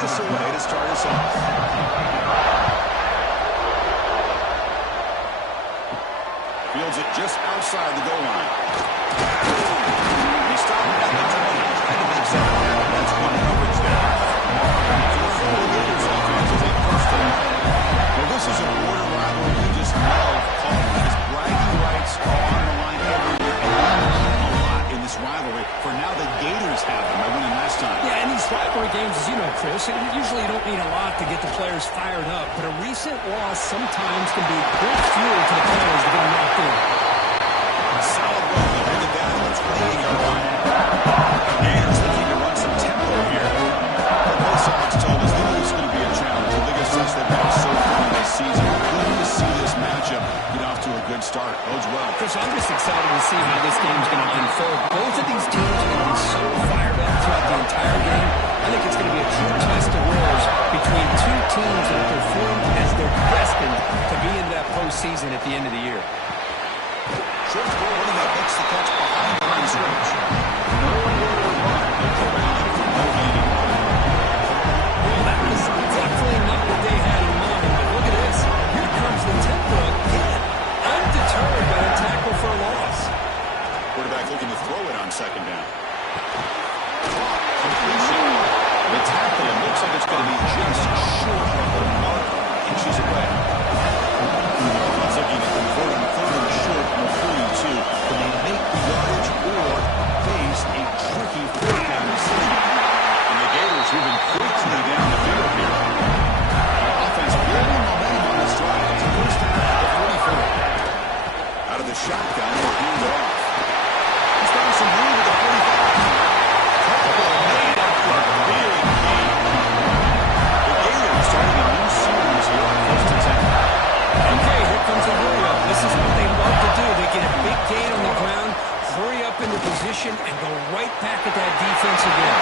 this away to start us off. Fields it just outside the goal line. He stopped at the 20. Tried to make something happen. That's good coverage there. So the Florida Gators offense is a first down. Well, this is a border rivalry you just love calling. His bragging rights are on the line every year, and they won a lot in this rivalry. For now, the Gators have them by winning last time. Yeah, and these rivalry games, as you know, Chris, usually you don't need a lot to get the players fired up, but a recent loss sometimes can be good fuel to the players to get them locked in. A solid run. They'll bring it down to the 28-yard line. Gators looking to run some tempo here. But both sides told us they knew this was going to be a challenge. The biggest success they've had so far this season. Good to see this matchup get off to a good start. Bodes well. Chris, I'm just excited to see how this game's going to unfold. Both of these teams are going to be so fired up throughout the entire game. I think it's going to be a true test of wills between two teams that have performed as they're destined to be in that postseason at the end of the year. Short throw, one that makes the catch behind the line scrimmage. Well, that was definitely not what they had in mind, but look at this. Here comes the tempo again. Undeterred by a tackle for a loss. Quarterback looking to throw it on second down. Completion. The tackle, it looks like it's going to be just short of the mark, inches away. It's looking to convert on third and short on 42. Can they make the yardage or face a tricky fourth down decision? And the Gators moving quickly down the field here. The offense building momentum on this drive. It's a first down at the 44. Out of the shotgun, they'll hand it off. He's found some room at the 45. Tackle made up for a big game. The Gators starting a new series here on first and 10. Okay, here comes a hurry-up. This is what they love to do. They get a big gain on the ground, hurry up into position, and go right back at that defense again.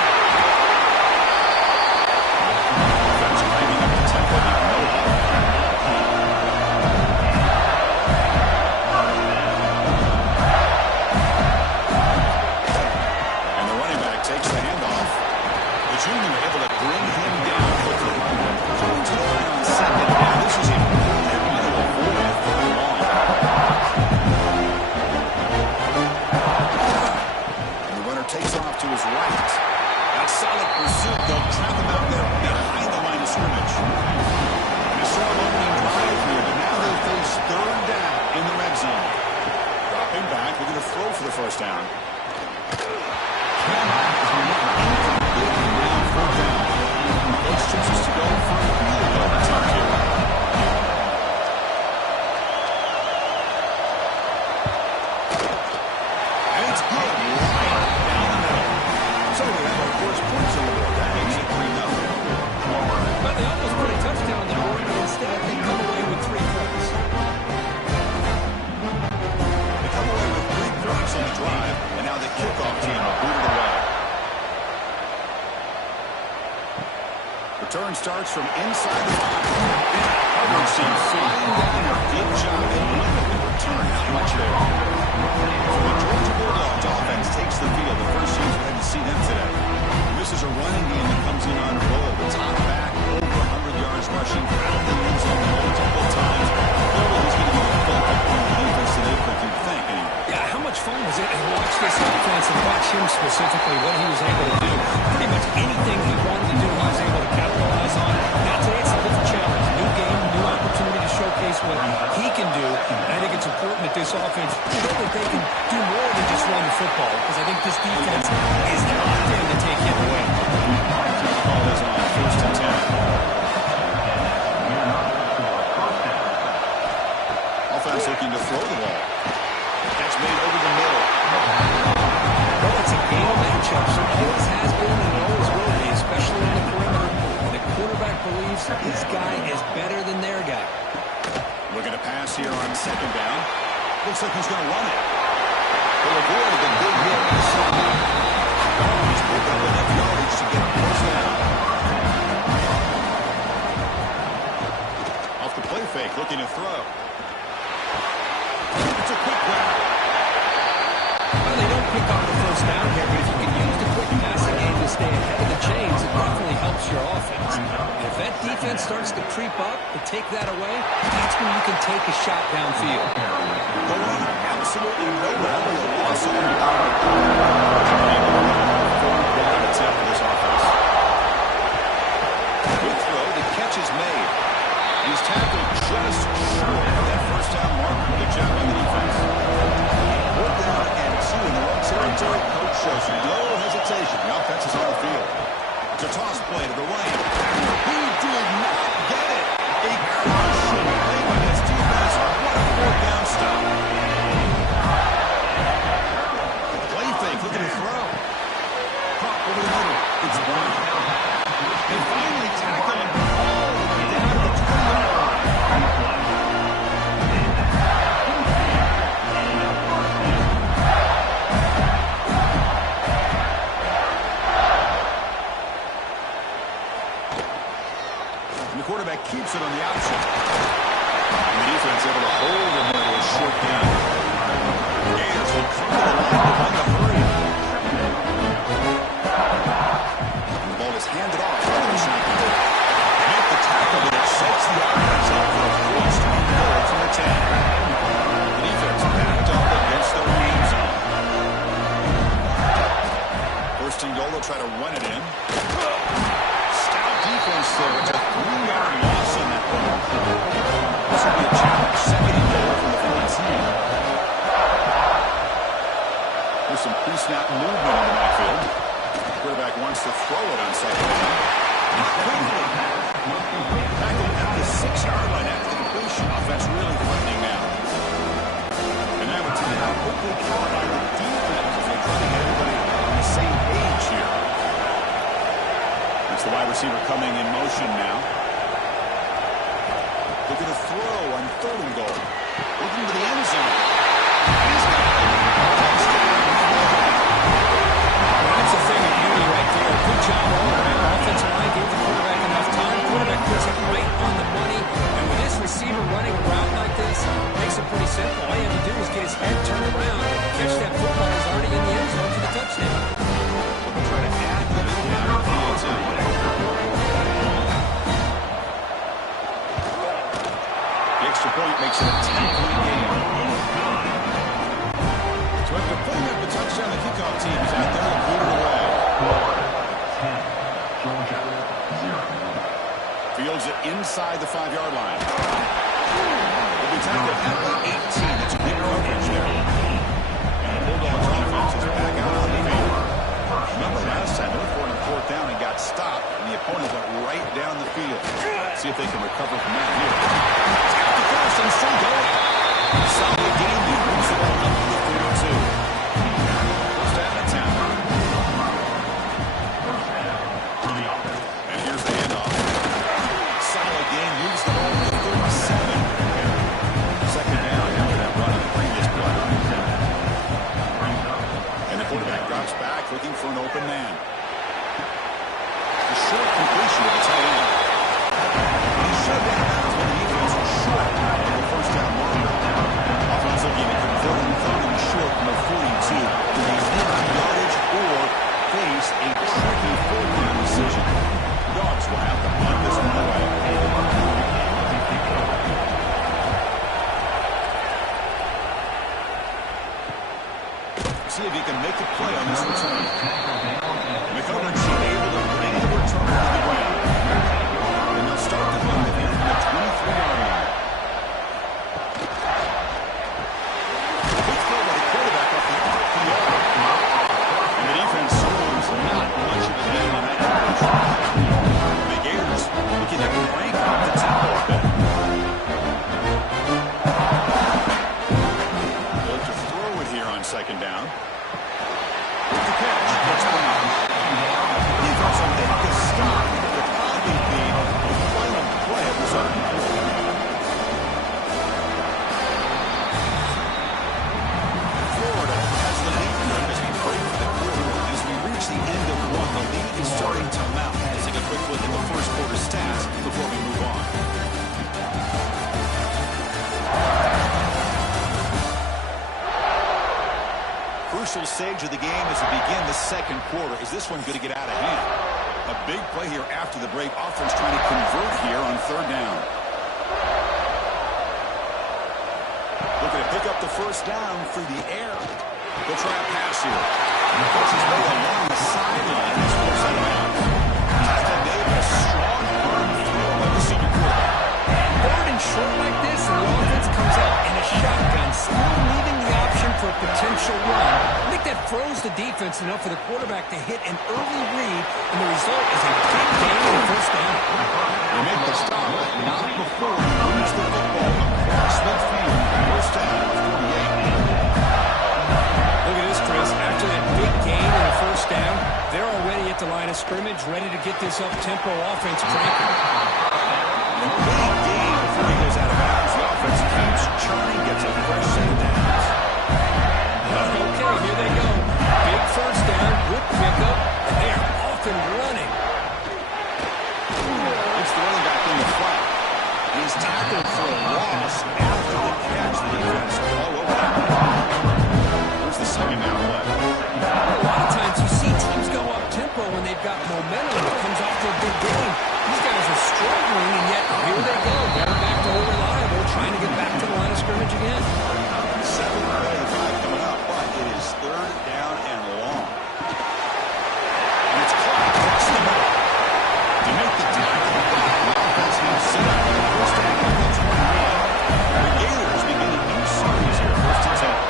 Offense climbing up the tempo now. No help. And the running back takes the handoff. The junior able to bring him down quickly. Jones it over on second down. This is important. They want to avoid third long. And the runner takes off to his right. That solid pursuit. They'll trap him out there behind the line of scrimmage. And a strong opening drive here, but now they face third down in the red zone. Dropping back, we're going to throw for the first down. Looks just to go for a field goal attempt here. And it's good. Right down the middle. So we have our first points on the board. That makes it 3-0. But they almost put a touchdown on the board, but instead they come away with 3 points. They come away with 3 points on the drive, and now the kickoff team will boot it away. Return starts from inside the 5. Coverage team flying down there. Good job at limiting the return. Not much there. So the Georgia Bulldogs offense takes the field. The first chance we had to see them today. This is a running game that comes in on a roll. The top back, over 100 yards rushing, found the end zone multiple times. Clearly he's going to be the focal point of the defense today, but you think anyway. Yeah, how much fun was it to watch this offense and watch him specifically, what he was able to do. Pretty much anything he wanted to do, he was able to capitalize on. Now today it's a different challenge. New game, new opportunity to showcase what he can do. And I think it's important that this offense, you know, that they can do more than just run the football, because I think this defense is locked in to take him away. The ball is on first and 10. Offense looking to throw the ball. That's made over the middle. Well, it's a game of matchups. It always has been and it always will be, especially in the perimeter. And the quarterback believes his guy is better than their guy. Looking to pass here on second down. Looks like he's going to run it. He'll avoid the big hit. He's picked up enough yardage to get a first down. Off the play fake, looking to throw. It's a quick grab. Well, they don't pick up the first down here, but if you can use the quick passing game to stay ahead of the chains, it definitely helps helps your offense. And if that defense starts to creep up and take that away, that's when you can take a shot downfield. Absolutely no level of loss on the down attempt for this offense. Good throw. The catch is made. He's tackled just short of that first down mark. Good job by the defense. 4th down and 2 in their own territory. Coach shows no hesitation. The offense is on the field. It's a toss play to the right. He did not get it. A crucial play by his defense. What a 4th down stop. The play fake. Look at the throw. Caught over the middle. It's one. And finally tackled him all the way down to the 20-yard line. And the quarterback keeps it on the option. And the defense able to hold him there to a short gain. Gators will come to the line to run the hurry. And the ball is handed off by the shotgun. Make the tackle, but it sets the offense up for a forced goal from the 10. The defense backed up against their main zone. 1st and goal, they'll try to run it in. Stout defense there. It's a 3-yard loss on that one. This will be a challenge. 2nd and goal from the 14. There's some pre-snap movement in the backfield. The quarterback wants to throw it on 2nd down. Tackled at the 6-yard line after the completion. Offense really threatening now. And that would turn out quickly caught by the defense as they try to get everybody on the same page here. That's the wide receiver coming in motion now. Look at a throw on 3rd and goal. Looking to the end zone. He's got it. That's a thing of beauty right there. Good job all around. Offensive line gave the quarterback enough time. Quarterback puts it right on the money. And with this receiver running a route like this, makes it pretty simple. All you have to do is get his head turned around, catch that football. He's already in the end zone for the touchdown. We'll try to add the middle down to the field, too. The extra point makes it a 10-point game. So after putting up a touchdown, the kickoff team is out there and moving away. Fields it inside the 5-yard line. Will be tackled at the 18. That's good coverage there. And the Bulldogs offense is back out on the field. Remember last time they were for 4th down and got stopped, and the opponent went right down the field. See if they can recover from that here. Tap the first and still going. Solid game. He moves the ball up to the 42. 1st down and 10. And here's the handoff. Solid game. Moves the ball to the 37. 2nd down after that run on the previous play. And the quarterback drops back looking for an open man. The short completion of the tight end. He shoved that out when the defense was short of the 1st down marker. Offense looking to convert on 3rd and short from the 42 to the mid-yardage or face a tricky 4th down decision. Dogs will have to punt this one away. See if he can make a play on this return. McCovern's able to bring the return to the ground. And they'll start the run here from the 23-yard line. Quick throw by the quarterback off the RPO. And the defense scores not much of a game on that completion. The Gators looking to crank up the tempo a bit. Look to throw it here on 2nd down. With the catch, gets Brown. Defense will make a stop. It will probably be the final play of the 2nd quarter. Florida has the lead here as we break for the quarter. As we reach the end of one, the lead is starting to mount. Let's take a quick look at the 1st quarter stats before we move on. Crucial stage of the game as we begin the 2nd quarter. Is this one going to get out of hand? A big play here after the break. Offense trying to convert here on third down. Looking to pick up the first down through the air. They'll try a pass here. And he puts his way along the sideline. He's forced out of bounds. Tackle made a strong arm throw by the senior quarterback. Third and short like this, and the offense comes out in a shotgun, still leaving the option for a potential run. I think that froze the defense enough for the quarterback to hit an early read, and the result is a big gain and first down. They make the stop, but not before he moves the football across midfield. First down, 48. Look at this, Chris. After that big gain and a first down, they're already at the line of scrimmage, ready to get this up-tempo offense cranking. The big gain before he goes out of bounds. The offense keeps churning, gets a fresh set of downs. Okay, here they go. Big first down, good pickup, and they are off and running. It's the running back in the flat. He's tackled for a loss after the catch. The defense all over that. Where's the second down play? A lot of times you see teams go up-tempo when they've got momentum that comes off their big game. These guys are struggling, and yet here they go. Going back to old reliable, trying to get back to the line of scrimmage again. 7:35 coming up, but it is third down and long. And it's caught across the middle. To make the tackle, the offense now set up for the first down at the 21. The Gators begin a new series here, first and 10.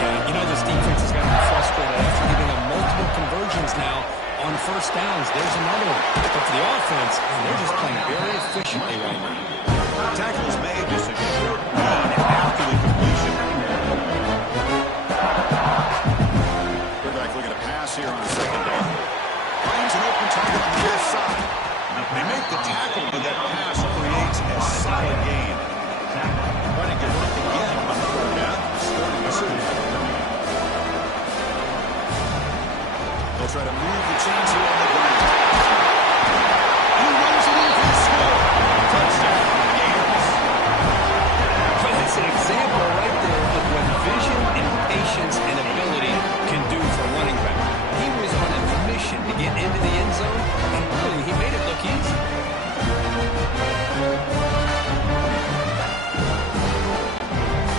Yeah, you know this defense has got to be frustrated after giving them multiple conversions now on first downs. There's another one. But for the offense, man, they're just playing very efficiently right now. Tackle is made just a short gain after the completion. Quarterback looking to pass here on second down. Finds an open target on the near side. They make the tackle, but that pass creates a solid gain. Trying to get work again on third down. Starting to see. They'll try to move the chains here on the ground. And he runs it in for the score. Touchdown. But it's an example right there of what vision and patience and ability can do for a running back. He was on a mission to get into the end zone, and really, he made it look easy.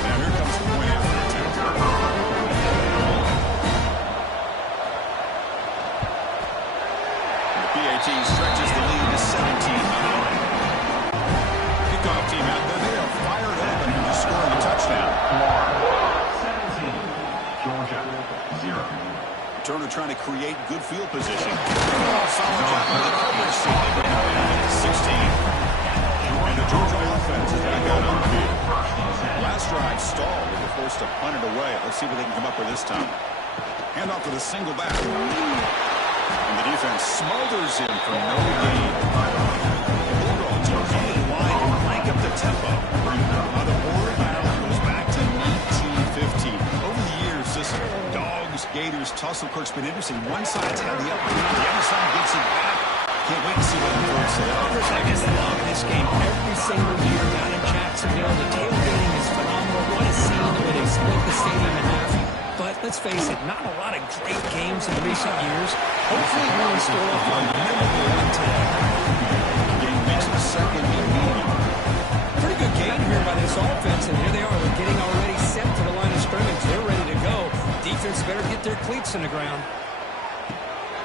Now here comes the point after the attempt. The PAT stretches the lead to 17-9. Kickoff team out there. They are fired up and into scoring a touchdown. 17, Georgia, 0. Turner trying to create good field position. Solid job by the coverage team. They bring it in at 16. And the Georgia offense is back out on the field. Last drive stalled. They were forced to punt it away. Let's see what they can come up with this time. Hand off to the single back. And the defense smothers him for no gain. Bulldogs are coming in line to crank up the tempo. Now the board battle goes back to 1915. Over the years, this Dogs, Gators tussle course been interesting. One side's had the upper hand, the other side gets it back. Can't wait to see what the board says. Chris, I just love this game every single year down in Jacksonville. The tailgating is phenomenal. What a scene the way they split the stadium in half. But let's face it, not a lot of great games in recent years. Hopefully we're in store for a memorable one today. The game makes the second immediate. Pretty good game here by this offense, and here they are. They're getting already set to the line of scrimmage. They're ready to go. Defense better get their cleats in the ground.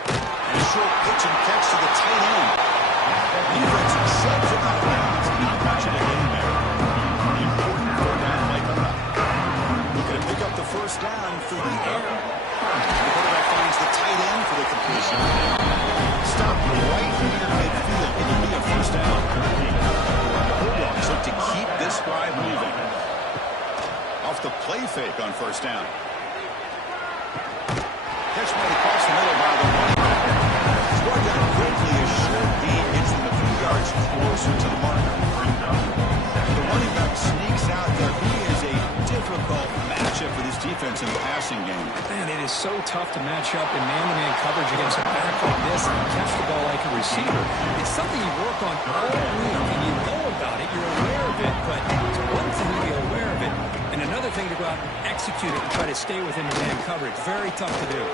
And a short pitch and catch to the tight end. Defense shoves it out of bounds. Not much of a game there. The important third down play coming up. Looking to pick up the first down through the air. The quarterback finds the tight end for the completion. Stop right near midfield. It'll be a first down. The Bulldogs look to keep this drive moving. Off the play fake on first down. Catch right across the middle by the running back. Scored down quickly. A short gain gets them a few yards closer to the marker. The running back sneaks out there. He is a difficult matchup for this defense in the passing game. Man, it is so tough to match up in man-to-man coverage against a back like this and catch the ball like a receiver. It's something you work on all week, and you know about it. You're aware of it, but it's one thing to be aware of it, and another thing to go out and execute it and try to stay within the man coverage. Very tough to do.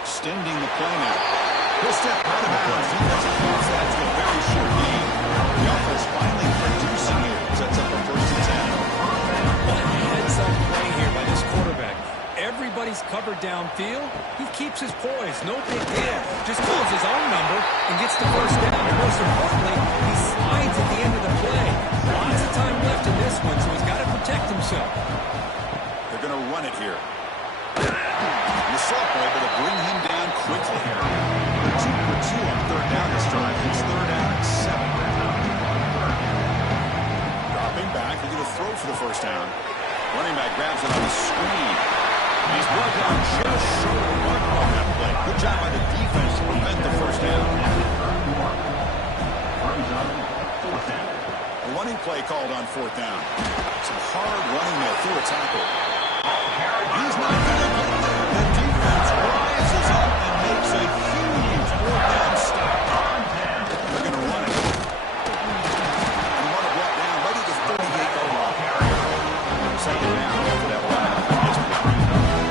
Extending the play now. He'll step out of bounds. Defensive cross adds a very short gain. The offense finally producing here. Sets up a 1st and 10. What a heads-up play here by this quarterback. Everybody's covered downfield. He keeps his poise. No big deal. Just calls his own number and gets the 1st down. And most importantly, he slides at the end of the play. Lots of time left in this one, so he's got to protect himself. They're going to run it here. And the sophomore able to bring him down quickly. They're 2 for 2 on 3rd down this drive. It's 3rd down and 7. Dropping back. They're going to throw for the 1st down. Running back grabs it on the screen. He's brought down just short of the mark on that play. Good job by the defense to prevent the 1st down. A running play called on 4th down. Some hard running there through a tackle. He's not going to get there. The defense rises up and makes a huge 4th down stop. They're going to run it. And run it brought down right at the 38-yard line. 2nd down after that run.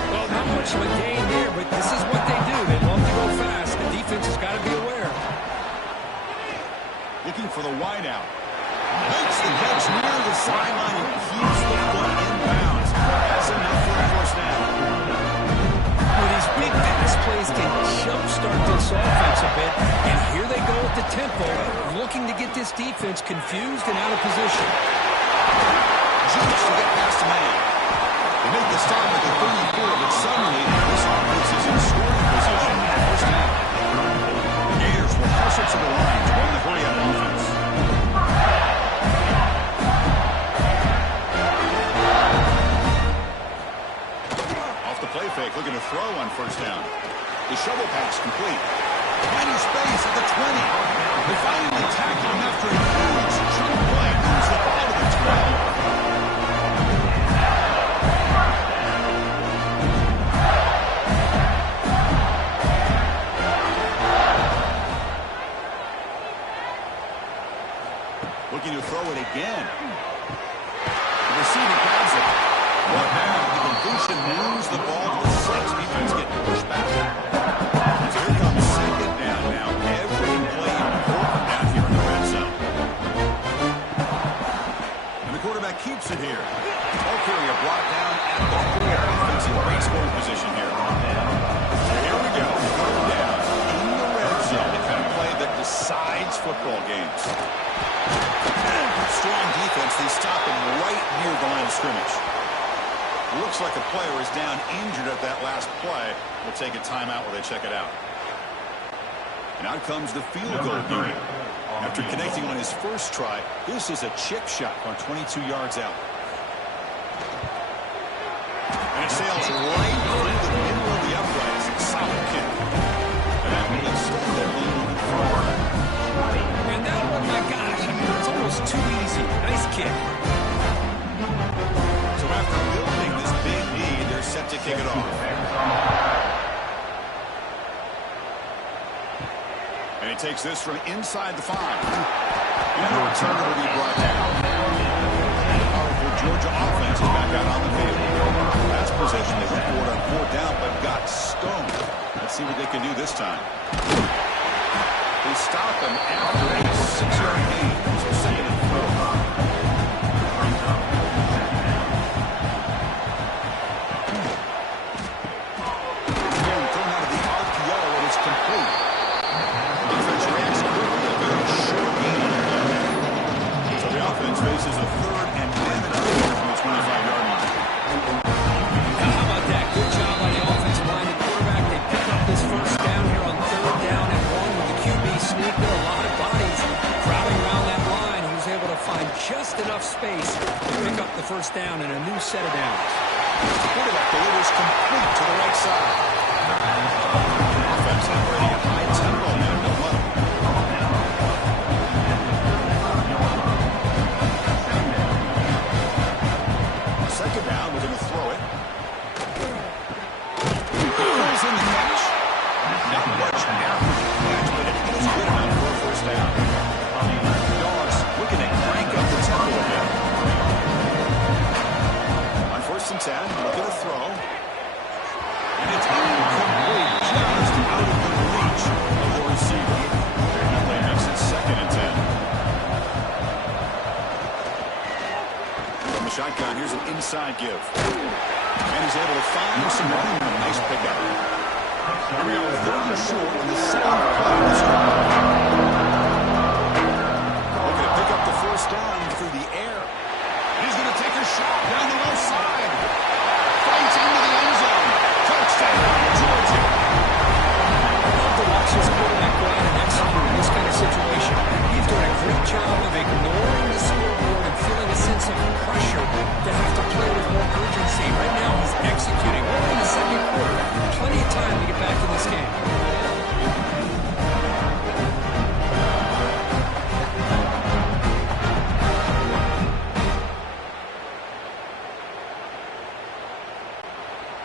Well, not much of a gain there, but this is what they do. They love to go fast. The defense has got to be aware. Looking for the wideout. Makes the catch near the sideline and keeps the foot in bounds. That's enough for a 1st down. Well, these big pass plays can jumpstart this offense a bit, and here they go at the tempo, looking to get this defense confused and out of position. Jukes to get past the man. They make the stop at the 34, but suddenly this offense is in scoring position. 1st down. The Gators will push it to the line to run the hurry-up offense. Play fake, looking to throw on 1st down. The shovel pass complete. Finding space at the 20. They finally tackle him after a huge chunk play. Moves the ball to the 12. Looking to throw it again. The receiver grabs it. What now? The completion moves the ball to the 6. Defense getting pushed back. So here comes 2nd down now. Every play important down here in the red zone. And the quarterback keeps it here. Ball carrier brought down at the 4. Defense in great scoring position here. So here we go. 3rd down in the red zone. The kind of play that decides football games. Strong defense. They stop him right near the line of scrimmage. Looks like a player is down injured at that last play. We'll take a timeout while they check it out. And out comes the field goal unit. After connecting on his 1st try, this is a chip shot from 22 yards out. And it sails right through the middle of the uprights. Solid kick. And that will extend their lead moving forward. And that one, my gosh, I mean, it's almost too easy. Nice kick. So after building this big lead, they're set to kick it off. And he takes this from inside the 5. And the returner will be brought down. The powerful Georgia offense is back out on the field. Last possession, they went forward on 4th down, but got stoned. Let's see what they can do this time. They stop him after a 6-yard gain. So 2nd and 4. Complete. Defense reacts quickly, a very short gain. So the offense faces a 3rd and 10 from the 25-yard line. Now, how about that? Good job by the offensive line and quarterback. They pick up this 1st down here on 3rd down and 1 with the QB sneak. There are a lot of bodies crowding around that line. He was able to find just enough space to pick up the 1st down and a new set of downs. The quarterback delivers complete to the right side. Offense operating at high tempo now, no huddle. 2nd down, we're going to throw it. Pulls in the catch. Not much after the catch, but it is good enough for a 1st down. Dogs looking to crank up the tempo a bit. On 1st and 10, looking to throw. And it's incomplete. Just shotgun. Here's an inside give. And he's able to find some room. Nice pickup. Here we go, 3rd and short in the second play of this drive. Looking to pick up the first down through the air. He's going to take a shot down the left side. Fights into the end zone. Touchdown, Georgia. I love to watch this quarterback go out and execute in this kind of situation. He's doing a great job of ignoring the scoreboard and feeling a sense of pressure to have to play with more urgency. Right now, he's executing. We're in the second quarter. Plenty of time to get back in this game.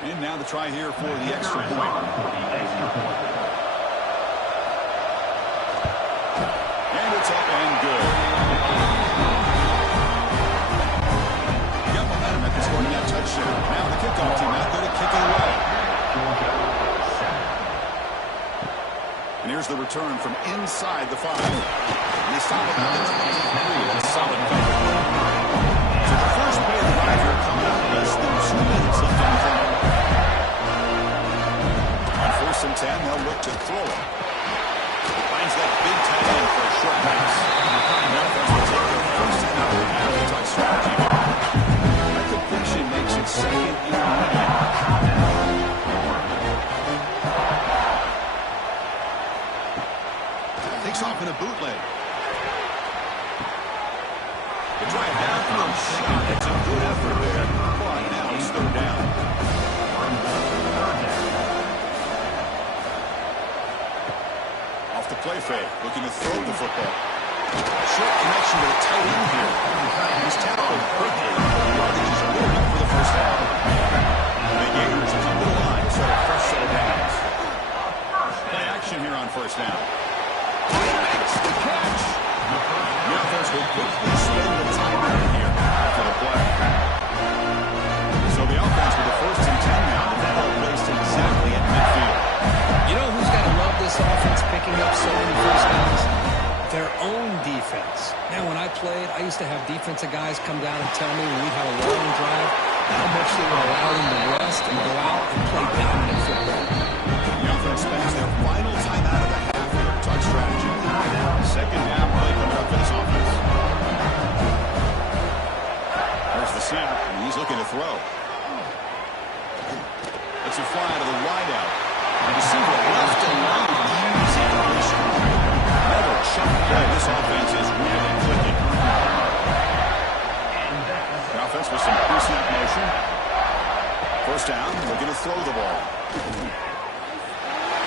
And now the try here for the extra point. And it's up and good. Got momentum after scoring that touchdown. Now the kickoff team out there to kick it away. And here's the return from inside the 5. And they stop it at the 23. That's solid cover. So the first play of the drive here coming up less than 2 minutes left on the clock. On 1st and 10, they'll look to throw it. Finds that big tight end for a short pass. Now that's will take their first and out of the touch strategy. That completion makes it 2nd and 9. Takes off in a bootleg. The drive down from a shot. It's a good effort there. But now he's 3rd down. Off the play fake, looking to throw the football. Short connection to the tight end here. He's tackled quickly. Yardage is good enough for the first down. The Gators is up the line, so a fresh set of downs. Play action here on 1st down. He makes the catch. The offense will quickly spend the timeout here after the play. So the offense with the 1st and 10 now. The ball placed exactly at midfield. You know who's got to love this offense picking up so many first downs? Their own defense. Now, when I played, I used to have defensive guys come down and tell me when we had a long drive how much they would allow them to rest and go out and play dominant football. The offense spends their final time out of the half here. Touch strategy. 2nd down play coming up for this offense. There's the snap, and he's looking to throw. It's a fly to the wideout. The receiver left alone. Easy completion. Another chunk play. This offense is really clicking. The offense with some pre-snap motion. 1st down, looking to throw the ball.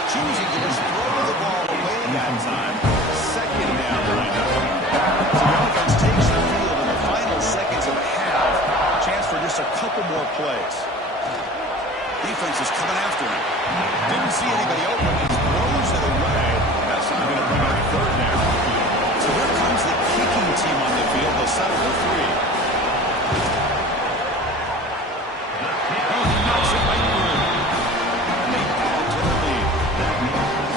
Choosing to just throw the ball away that time. 2nd down lined up. So the offense takes the field in the final seconds of the half. Chance for just a couple more plays. Defense is coming after him. Didn't see anybody open. He throws it away. That's not going to bring up 3rd down. So here comes the kicking team on the field. They'll settle for 3. Knocks it right through. And they add to the lead.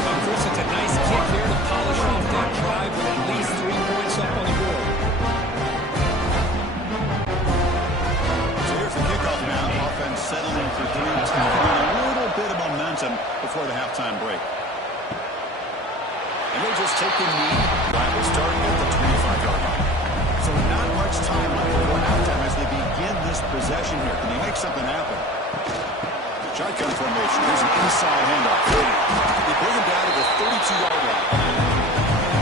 Well, Chris, it's a nice kick here to polish off that drive with at least 3 points up on the board. So here's the kickoff now. Offense settling for 3. Taking on a little bit of momentum before the halftime break. And they'll just take the lead. Drive starting at the 25-yard line. So not much time left before halftime as they begin this possession here. Can they make something happen? Shotgun formation. Here's an inside handoff. They bring him down to the 32-yard line.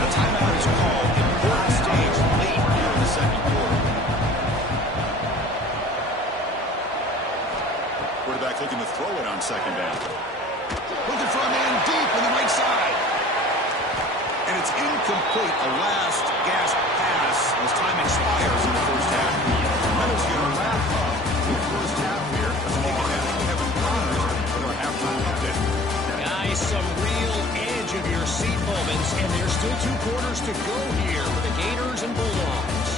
The timeout is called. Important stage late here in the second quarter. Quarterback looking to throw it on 2nd down. Looking for a man deep on the right side. And it's incomplete. A last gasp pass as time expires in the first half. That is going to wrap up the first half here. Let's take it down to Kevin Connors with our halftime update. Guys, some real edge of your seat moments, and there's still 2 quarters to go here for the Gators and Bulldogs.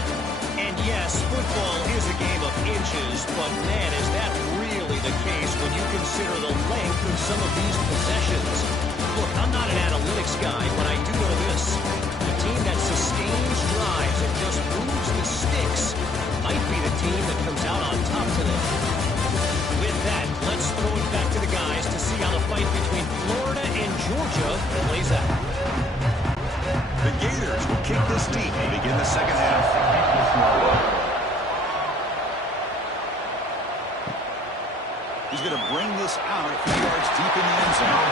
And yes, football is a game of inches, but man, is that really the case when you consider the length of some of these possessions. Look, I'm not an analytics guy, but I do know this. The team that sustains drives and just moves the sticks might be the team that comes kick this deep to begin the second half. He's going to bring this out a few yards deep in the end zone.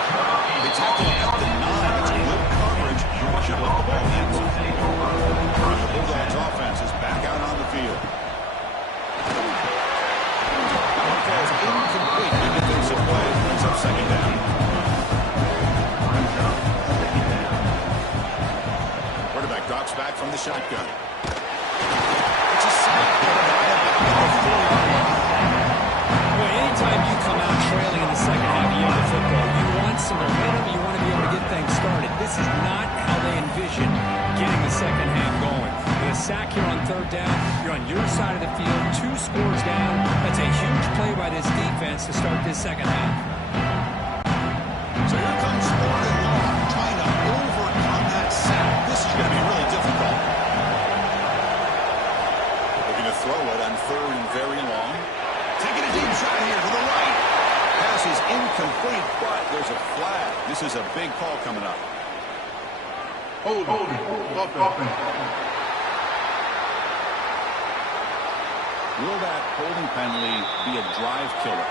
They tackle him at the 9. It's good coverage. Should let the ball in the end zone. And the Bulldogs offense is back out on the field. One falls incomplete. The defensive play brings up second down. Quarterback drops back from the shotgun. It's a sack. Well, anytime you come out trailing in the second half of the football, you want some momentum, you want to be able to get things started. This is not how they envision getting the second half going. With a sack here on third down, you're on your side of the field, 2 scores down. That's a huge play by this defense to start this second half. So here comes third and long, trying to overcome that sack. This is going to be really difficult. Looking to throw it on third and very long. Taking a deep shot here to the right. Pass is incomplete, but there's a flag. This is a big call coming up. Hold. Will that holding penalty be a drive killer?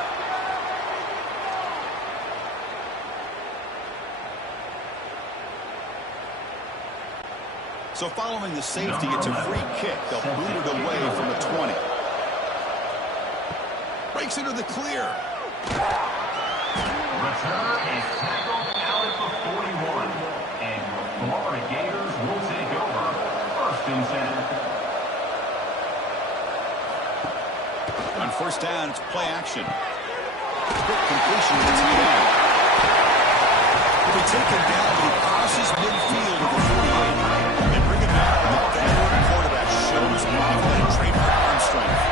So following the safety, it's a free kick. They'll boot it away from the 20. Breaks into the clear. Return is tackled out at the 41. And your Florida Gators will take over. 1st and 10. On first down, it's play action. Quick completion to the tight end. They take him down, but he crosses midfield of the 48. They bring him out, and the veteran quarterback shows off that trademark arm strength.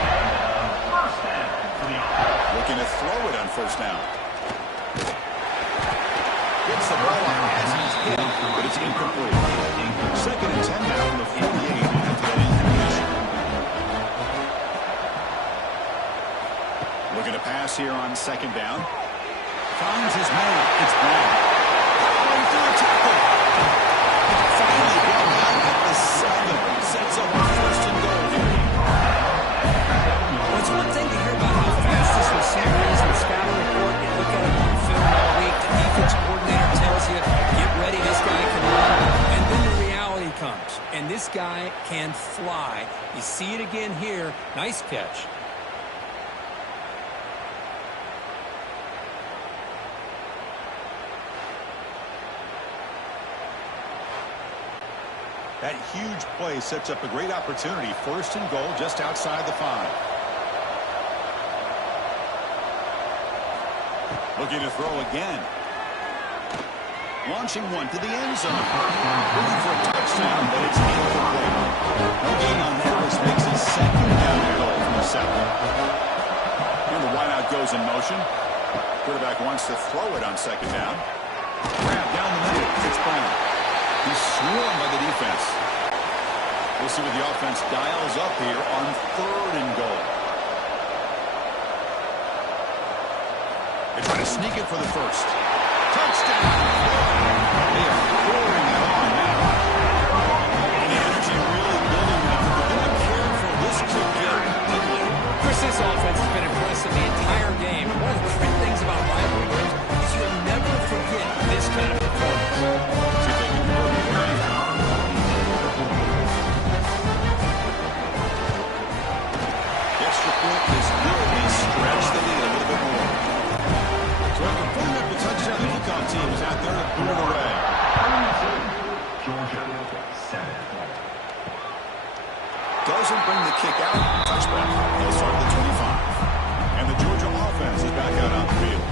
Looking to throw it on first down. Gets the ball as he's hit, but it's incomplete. 2nd and 10 now from the 48 after that incompletion. Looking to pass here on 2nd down. Finds his man. It's Brown. Going through a tackle. Finally brought down at the 7. Sets up a 1st and goal here. Well, it's one thing to hear about how fast this receiver is in the scouting report. You look at him on film all week. The defense coordinator tells you, get ready, this guy can run. And then the reality comes. And this guy can fly. You see it again here. Nice catch. That huge play sets up a great opportunity. 1st and goal just outside the 5. Looking to throw again. Launching one to the end zone. Looking for a touchdown, but it's incomplete. No gain on that. This makes it 2nd down and goal from the 7. And the wideout goes in motion. Quarterback wants to throw it on 2nd down. Grab down the middle. It's Brown. He's swarmed by the defense. We'll see what the offense dials up here on 3rd and goal. They try to sneak it for the 1st. Touchdown! They are pouring it on now. And the energy really building now. They're going to care for this kick here. Chris, this offense has been impressive the entire game. One of the great things about rivalry games is you'll never forget this kind of performance. See if they can convert it here. The extra point is good. They stretch the lead a little bit more. So after putting up the touchdown, the kickoff team is out there to boot it away. Georgia 7. Doesn't bring the kick out. Touchback. They'll start at the 25. And the Georgia offense is back out on the field.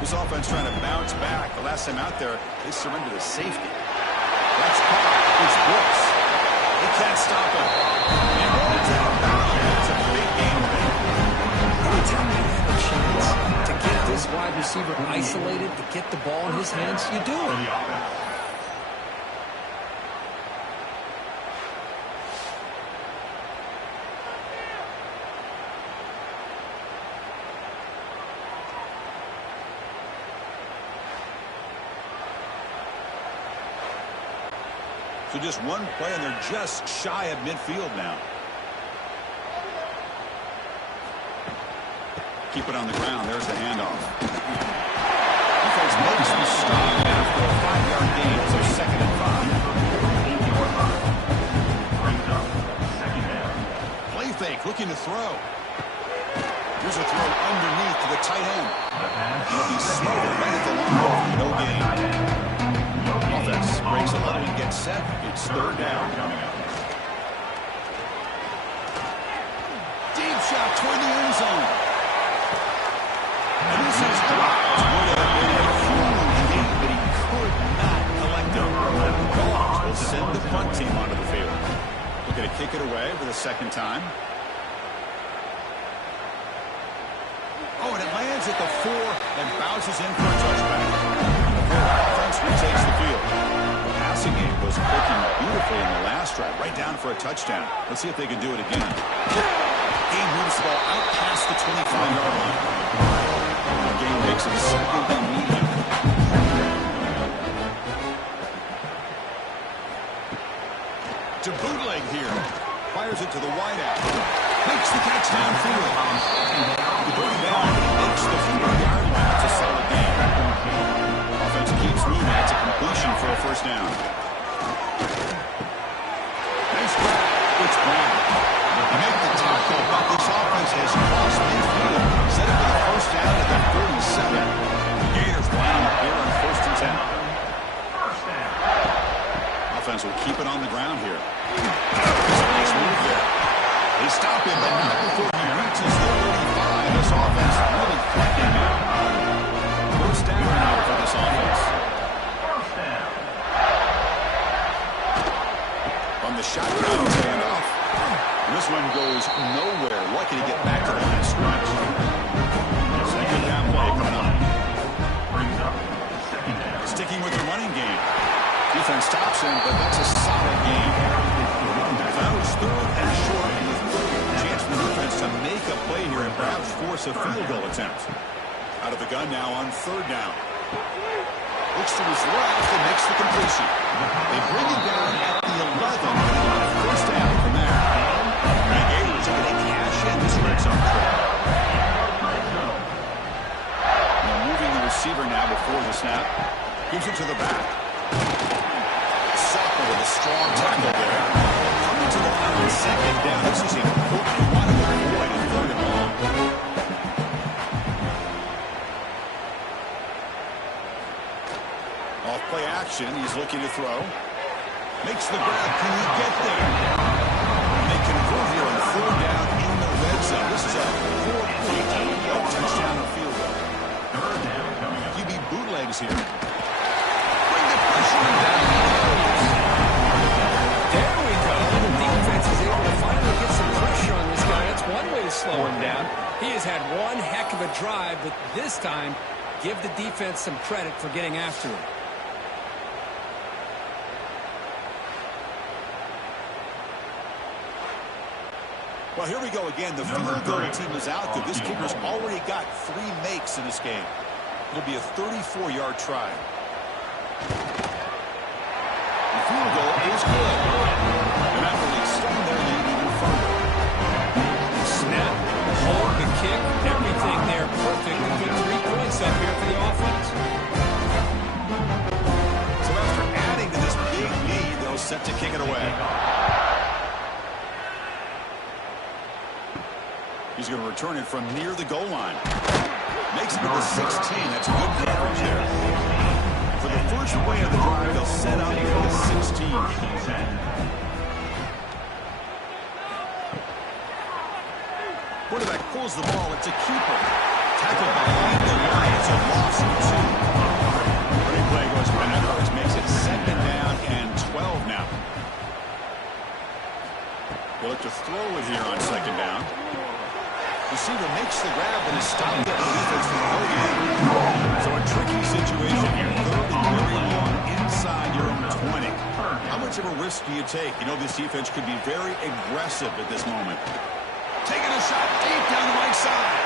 This offense trying to bounce back. The last time out there, they surrendered a safety. That's caught. It's Brooks. They can't stop him. And rolls out of bounds. It's a big game there. Anytime you have a chance to get this wide receiver isolated, to get the ball in his hands, you do it. So just one play, and they're just shy of midfield now. Keep it on the ground. There's the handoff. Defense makes the stop after a 5-yard gain, so 2nd and 5. Play fake, looking to throw. Here's a throw underneath to the tight end. He'll be smothered right at the line. No gain. Offense breaks a level and gets set. It's 3rd down. Deep shot toward the end zone. And this is dropped. Would have been a huge lead, but he could not collect it. Dogs will send the punt team onto the field. Looking to kick it away for the 2nd time. Oh, and it lands at the 4 and bounces in for a touchback. The offense retakes the field. The passing game was clicking beautifully in the last drive, right down for a touchdown. Let's see if they can do it again. Game moves the ball out past the 25-yard line. The game makes it 2nd and medium. To bootleg here. Fires it to the wideout. Makes the catch downfield. The bring down makes the 4-yard line. It's a solid game. Offense keeps moving. It's a completion for a 1st down. Nice grab. It's Brown. They make the tackle, but this offense has crossed midfield. Set up for the 1st down at the 37. The Gators line up here on 1st and 10. Offense will keep it on the ground here. It's a nice move there. They stop him, but not before he reaches the 35. This offense really clicking now. 1st down here for this offense. From the shotgun handoff. This one goes nowhere. Lucky to get back to the line of scrimmage. 2nd down play coming up. Sticking with the running game. Defense stops him, but that's a solid game. That was 3rd and short with chance for the defense to make a play here and perhaps force a field goal attempt. Out of the gun now on 3rd down. Looks to his left and makes the completion. They bring him down at the 11 on 1st down from there. The Gators are going to cash in this red zone trip. Moving the receiver now before the snap. Gives it to the back. Soccer with a strong tackle there. Coming to the line on 2nd down. This is important. You want to avoid a 3rd and long. Off play action. He's looking to throw. Makes the grab. Can he get there? And they convert here on 3rd down in the red zone. This is a 4-point touchdown or field goal. 3rd down coming up. QB bootlegs here. Bring the pressure down. There we go. The defense is able to finally get some pressure on this guy. That's one way to slow him down. He has had one heck of a drive, but this time, give the defense some credit for getting after him. Well, here we go again. The field goal team is out there. This kicker's already got 3 makes in this game. It'll be a 34-yard try. The field goal is good. And that will extend their lead even further. Snap, hold, the kick, everything there perfect. A good 3 points up here for the offense. So after adding to this big lead, they'll set to kick it away. He's going to return it from near the goal line. Makes it to the 16. That's good coverage there. For the first play of the drive, they'll set up for the 16. Quarterback pulls the ball. It's a keeper. Tackled behind the line. It's a loss of 2. Great play goes backwards. Makes it 2nd down and 12 now. They look to throw it here on 2nd down. Receiver makes the grab and is stopped at the defense from the So a tricky situation here. 3rd and very long inside your own 20. How much of a risk do you take? You know this defense could be very aggressive at this moment. Taking a shot deep down the right side.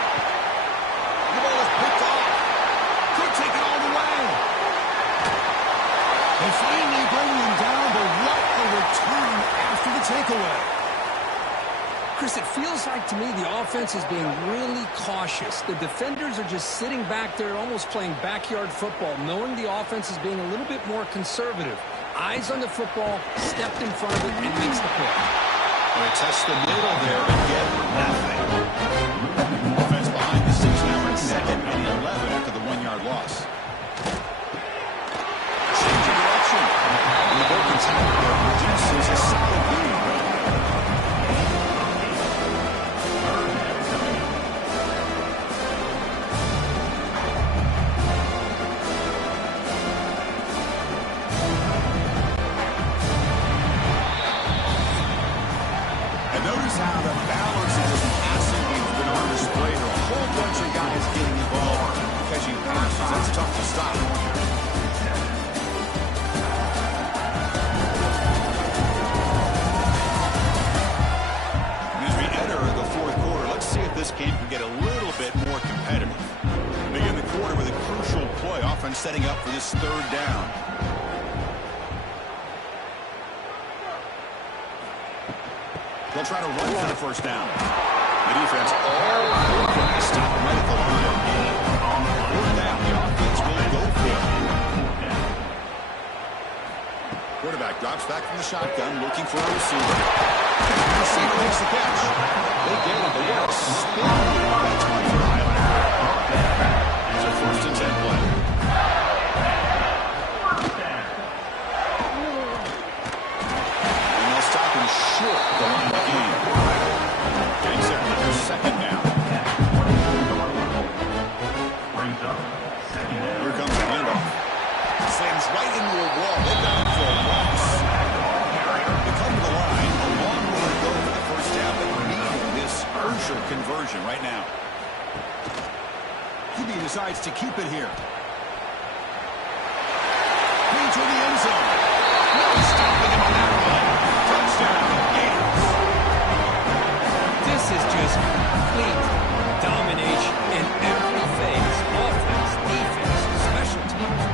The ball is picked off. Could take it all the way. They finally bring him down, but what a takeaway. Chris, it feels like to me the offense is being really cautious. The defenders are just sitting back there almost playing backyard football, knowing the offense is being a little bit more conservative. Eyes on the football, stepped in front of it, and makes the play. They test the middle there and get nothing. Offense behind the six now in 2nd and 11 after the 1-yard loss. Change of direction. And the broken tackle there reduces a solid lead. Notice how the balance of this passing game has been on display. There are a whole bunch of guys getting involved, catching passes. That's tough to stop. As we enter the 4th quarter, let's see if this game can get a little bit more competitive. Begin the quarter with a crucial play, offense setting up for this 3rd down. They'll try to run for the 1st down. The defense all over to stop him right at the line. On 4th down, the offense will go for it. Quarterback drops back from the shotgun, looking for a receiver. The receiver makes the catch. They get it. They get a spin. That's one for Highland. It's a 1st and 10 play. Short the line of the game. Getting set for their 2nd down. Here comes the handoff. Slams right into a wall. They've got him for a loss. They come to the line. A long way to go for the 1st down, but needing this crucial conversion right now. QB decides to keep it here. Into the end zone. No stopping him on that run. Touchdown, Gators. This is just complete domination in every phase. Offense, defense, special teams.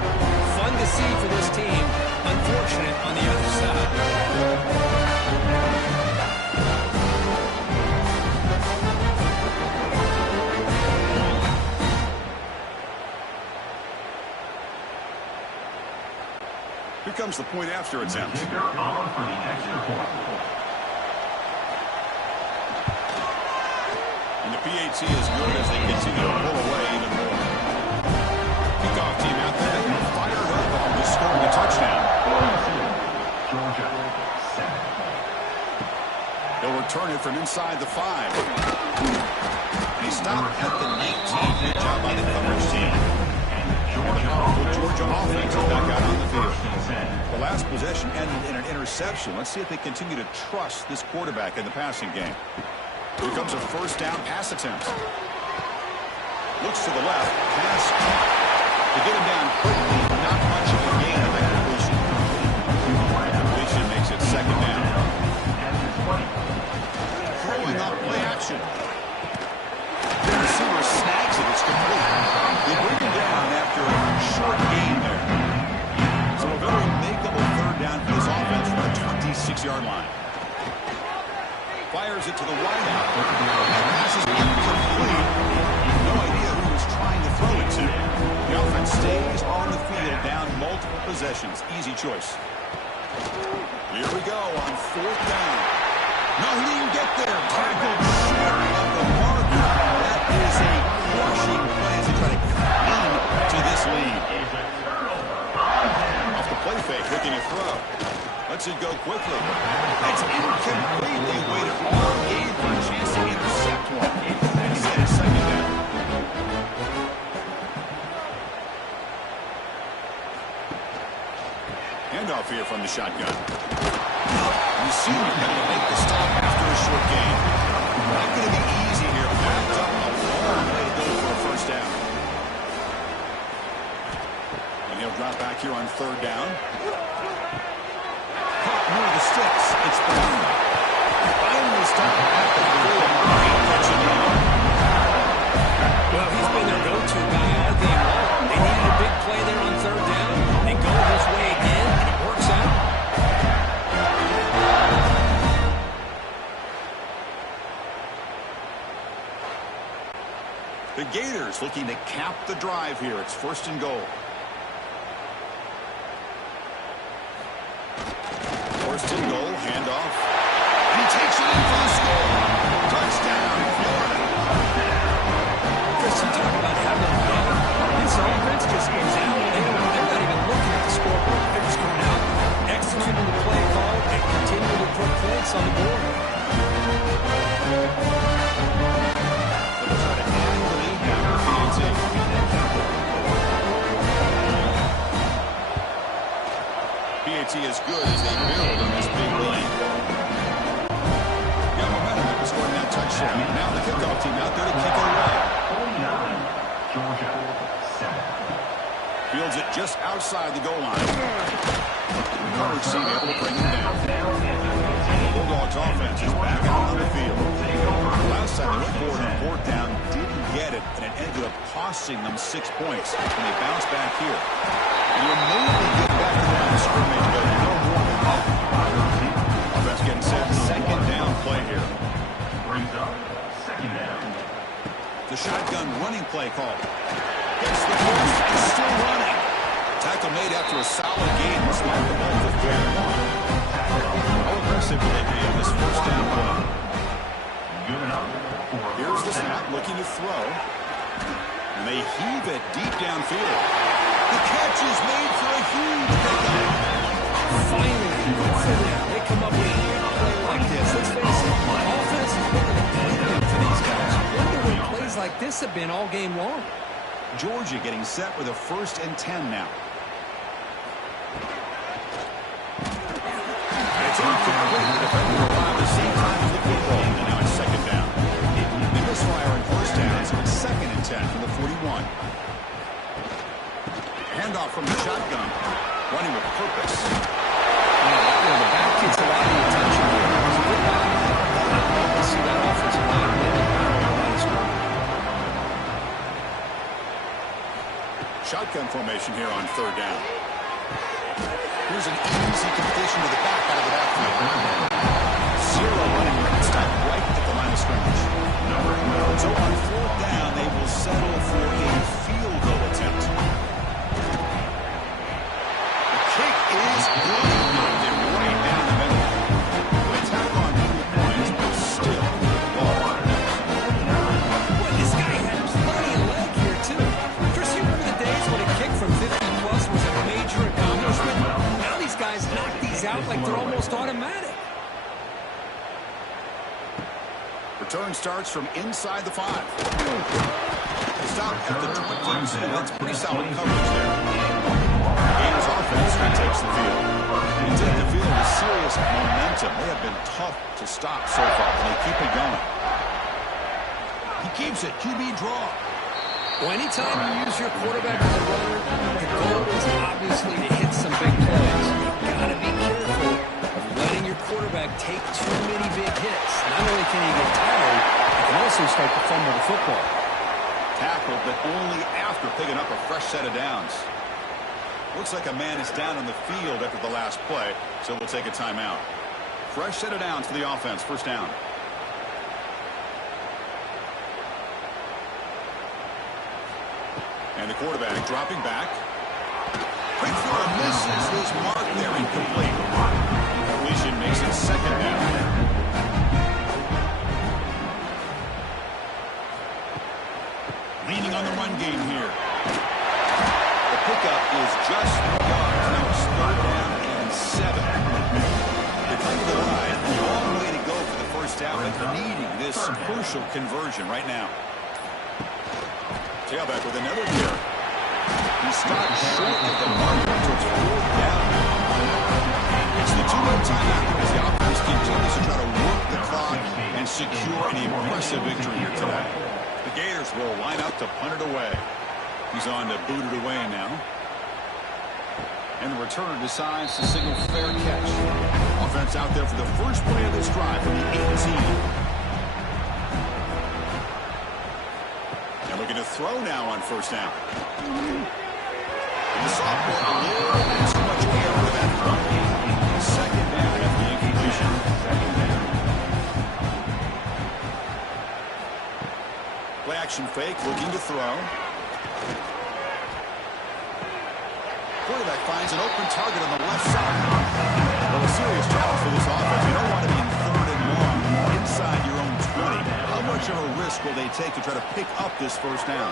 Fun to see for this team. Unfortunate on the other side. Here comes the point after attempt. And the PAT is good as they continue to pull away even more. Kickoff team out there fired up after scoring a touchdown. They'll return it from inside the 5. They stop at the 19. Good job by the coverage team. The Georgia offense is back out on the field. The last possession ended in an interception. Let's see if they continue to trust this quarterback in the passing game. Here comes a 1st down pass attempt. Looks to the left. Pass caught. To get him down quickly, not much of a gain on that completion. Completion makes it 2nd down. Throwing up play action. The receiver snags it. It's complete. They bring him down after a short gain there. So a very makeable 3rd down for this offense from the 26-yard line. Fires it to the wideout. That pass is incomplete. No idea who he was trying to throw it to. The offense stays on the field down multiple possessions. Easy choice. Here we go on 4th down. No, he didn't get there. Tackled short of the marker. That is a crushing play as they try to cling to this lead. Off the play fake, looking to throw. Lets it go quickly. It's incomplete. They waited all game for a chance to intercept one. He's at his 2nd down. Handoff here from the shotgun. You see him going to make the stop after a short gain. Not going to be easy here. Backed up a long way to go for a 1st down. And he'll drop back here on 3rd down. Caught near the sticks. It's Brown. Finally stopped at the 4. Great catch in the end. Well, he's been their go-to guy all game long. They needed a big play there on 3rd down. They go his way again, and it works out. The Gators looking to cap the drive here. It's 1st and goal. 1st and goal, handoff. And he takes it in for the score. Touchdown, Florida. Chris, you talk about having a run. This offense just goes out. They're not even looking at the scoreboard. They're just going out, executing the play call, and continuing to put points on the board. They'll try to add the lead now for PNT. PAT is good as they build on this big lead. Got momentum after scoring that touchdown. Now the kickoff team out there to kick it away. 49, Georgia 7. Fields it just outside the goal line. The coverage team able to bring him down. Bulldogs offense is back out on the field. Last time they went forward on 4th down, didn't get it, and it ended up costing them 6 points. And they bounce back here. And you immediately get back to the line of scrimmage, but no more than that. Offense getting set. 2nd down play here. Brings up 2nd down. The shotgun running play call. Gets the first, is still running. Tackle made after a solid game. Let's mark the ball for 3rd and 1. How aggressive will they be on this 1st down play? Good enough. Here's the snap, looking to throw. And they heave it deep downfield. The catch is made for a huge pickup. Finally, good for them. They come up with a big play like this. Let's face it, offense is looking to playbook for these guys. Wonder what plays like this have been all game long. Georgia getting set with a 1st and 10 now. It's incomplete. The defender arrived at the same time as the football. And now it's 2nd down. They misfire in 1st down, so it's 2nd and 10 from the 41. Handoff from the shotgun. Running with purpose. The back gets a lot of the attention here. It's a good back. Let's see that offensive line really power on his score. Shotgun formation here on 3rd down. Here's an easy completion to the back out of the backfield. 0 running room stop right at the line of scrimmage. So on 4th down, they will settle for a field goal attempt. The kick is good. Knocked it right down the middle. They tack on 2 points, but still ball. Boy, this guy had plenty of leg here, too. Chris, you remember the days when a kick from 50-plus was a major accomplishment? Now these guys knock these out like they're almost automatic. Return starts from inside the 5. Stop at the 20, so that's pretty solid coverage there. Gators offense takes the field. And take the field with serious momentum. They have been tough to stop so far, and they keep it going. He keeps it. QB draw. Well, anytime you use your quarterback as a runner, the goal is obviously to hit some big plays. You've got to be careful of letting your quarterback take too many big hits. Not only can he get tired, he can also start to fumble the football. Tackled, but only after picking up a fresh set of downs. Looks like a man is down on the field after the last play, so we'll take a timeout. Fresh set of downs for the offense. 1st down. And the quarterback dropping back. Quick throw misses his mark there, incomplete. Completion makes it 2nd down. Leaning on the run game here. The pickup is just yards. Now it's 3rd down and 7. They come to the line. A long way to go for the 1st down, but needing this crucial conversion right now. Tailback with another carry. He stopped short of the mark towards 4th down. It's the 2-minute timeout as the offense continues to try to work the clock and secure an impressive victory here today. The Gators will line up to punt it away. He's on to boot it away now. And the returner decides to signal fair catch. Offense out there for the first play of this drive from the 18. Looking to throw now on 1st down. And the sophomore a little bit too much air for that throw. 2nd down after the incompletion. Play action Play-action fake, looking to throw. Quarterback finds an open target on the left side. Well, a serious challenge for this offense. You don't want to be in 3rd and long inside your own 20. How much of a risk will they take to try to pick up this first down?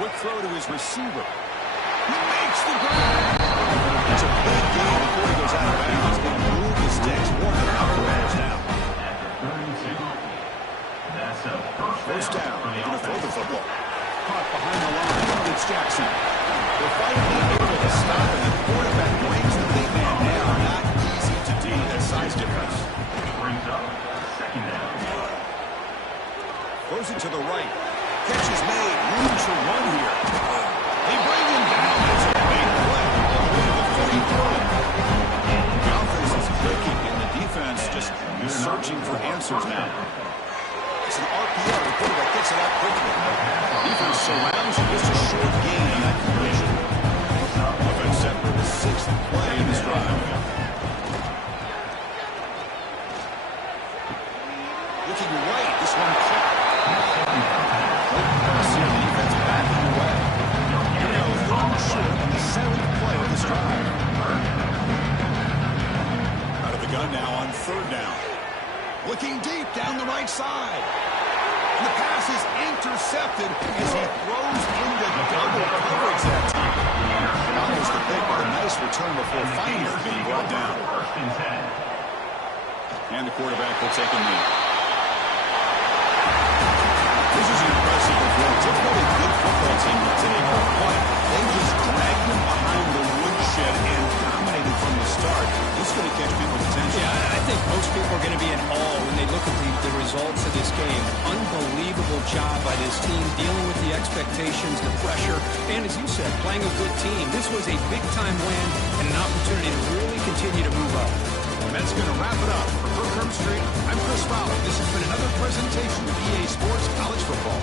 Quick throw to his receiver. He makes the grab. It's a big gain before he goes out of bounds. They move the sticks. Warner out of bounds now. First down. They're going to throw the football. Caught behind the line. It's Jackson. They're finally able to stop, and the quarterback brings the big man down. Not easy to do. That size difference. Brings up 2nd down. Throws it to the right. Catch is made. Room to run here. They bring him down. It's a big play. All the way to the 43. The offense is clicking, and the defense just searching for answers now. It's an RPO. The quarterback gets it out quickly. Defense surrounds him. Just a short gain on that collision. Offense set for the 6th play in this drive. Looking right. This one caught. See the defense backing away. Here we go. 3rd and short on the 7th play of this drive. Out of the gun now on 3rd down. Looking deep down the right side. And the pass is intercepted as he throws into double coverage that time. Almost a pick, but a nice return before finally being brought down. And the quarterback will take a knee. This is an impressive performance. It's what a good football team would take. But they just dragged him behind the woodshed and dominated from the start. This is going to catch people's attention. Yeah, I think most people are going to be in awe when they look at the results of this game. Unbelievable job by this team dealing with the expectations, the pressure, and as you said, playing a good team. This was a big-time win and an opportunity to really continue to move up. And that's going to wrap it up. For Kirk Street, I'm Chris Fowler. This has been another presentation of EA Sports College Football.